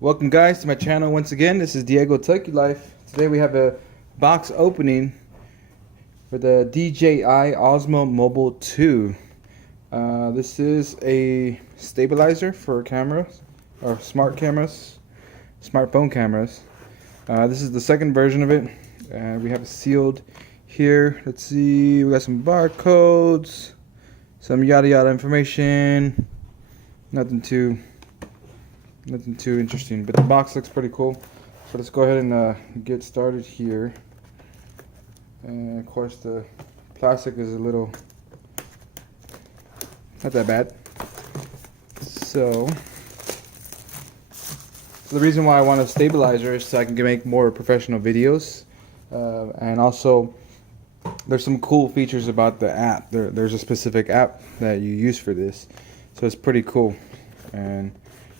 Welcome guys to my channel once again. This is Diego Turkey Life. Today we have a box opening for the DJI Osmo Mobile 2. This is a stabilizer for cameras, or smartphone cameras. This is the second version of it. We have it sealed here. Let's see, we got some barcodes, some yada yada information. Nothing too interesting, but the box looks pretty cool. So let's go ahead and get started here. And of course the plastic is a little not that bad. So the reason why I want a stabilizer is so I can make more professional videos, and also there's some cool features about the app. There's a specific app that you use for this, so it's pretty cool. And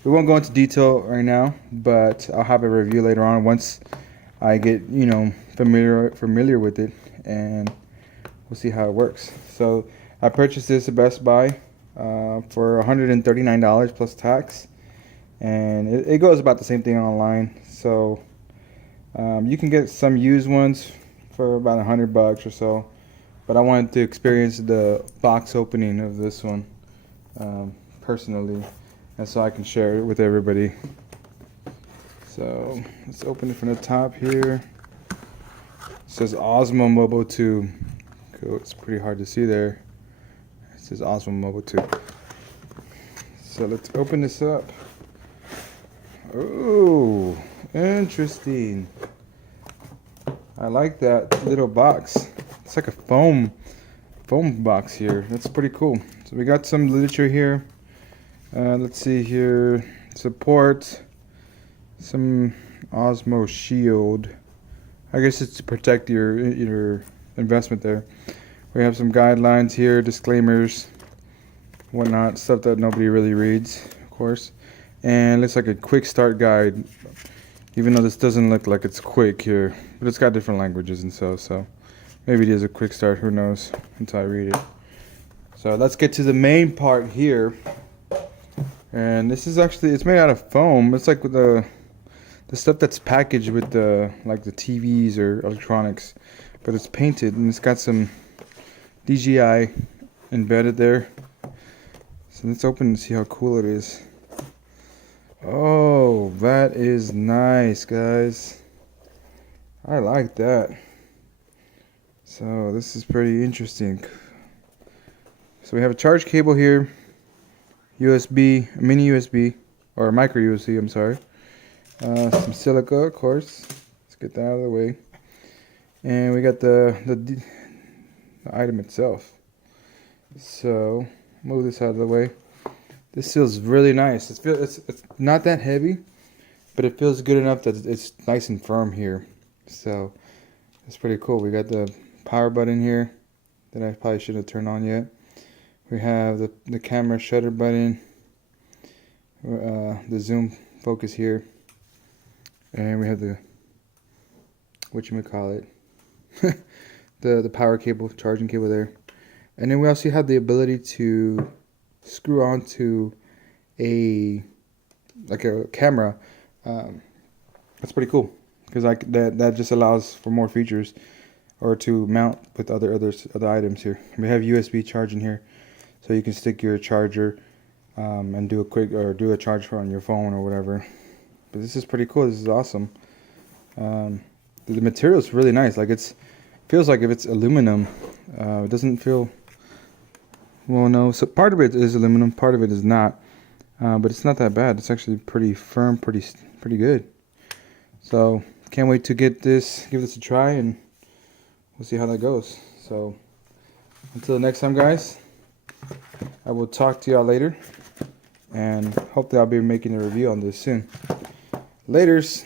we won't go into detail right now, but I'll have a review later on once I get, familiar with it, and we'll see how it works. So I purchased this at Best Buy for $139 plus tax, and it goes about the same thing online. So you can get some used ones for about $100 or so, but I wanted to experience the box opening of this one personally, and so I can share it with everybody. So let's open it from the top here. It says Osmo Mobile 2. Cool. It's pretty hard to see there. It says Osmo Mobile 2. So let's open this up. Oh, interesting. I like that little box. It's like a foam box here. That's pretty cool. So we got some literature here. Let's see here. Support. Some Osmo Shield. I guess it's to protect your investment there. We have some guidelines here, disclaimers, whatnot, stuff that nobody really reads, of course. And looks like a quick start guide, even though this doesn't look like it's quick here, but it's got different languages and so maybe it is a quick start, who knows, until I read it. So let's get to the main part here. And this is actually, it's made out of foam. It's like the stuff that's packaged with the TVs or electronics, but it's painted and it's got some DJI embedded there. So let's open and see how cool it is. Oh, that is nice, guys. I like that. So this is pretty interesting. So we have a charge cable here, USB, a mini USB, or a micro USB, I'm sorry. Some silica, of course. Let's get that out of the way. And we got the item itself. So move this out of the way. This feels really nice. It's not that heavy, but it feels good enough that it's nice and firm here. So it's pretty cool. We got the power button here that I probably shouldn't have turned on yet. We have the camera shutter button, the zoom focus here, and we have the the power cable, charging cable there. And then we also have the ability to screw onto a camera. That's pretty cool, because that just allows for more features, or to mount with other items here. We have USB charging here, so you can stick your charger and do a charge on your phone or whatever. But this is pretty cool. This is awesome. The material is really nice. Like feels like if it's aluminum. It doesn't feel. Well, no. So part of it is aluminum, part of it is not. But it's not that bad. It's actually pretty firm, pretty good. So can't wait to give this a try, and we'll see how that goes. So until the next time, guys, I will talk to y'all later, and hopefully I'll be making a review on this soon. Laters.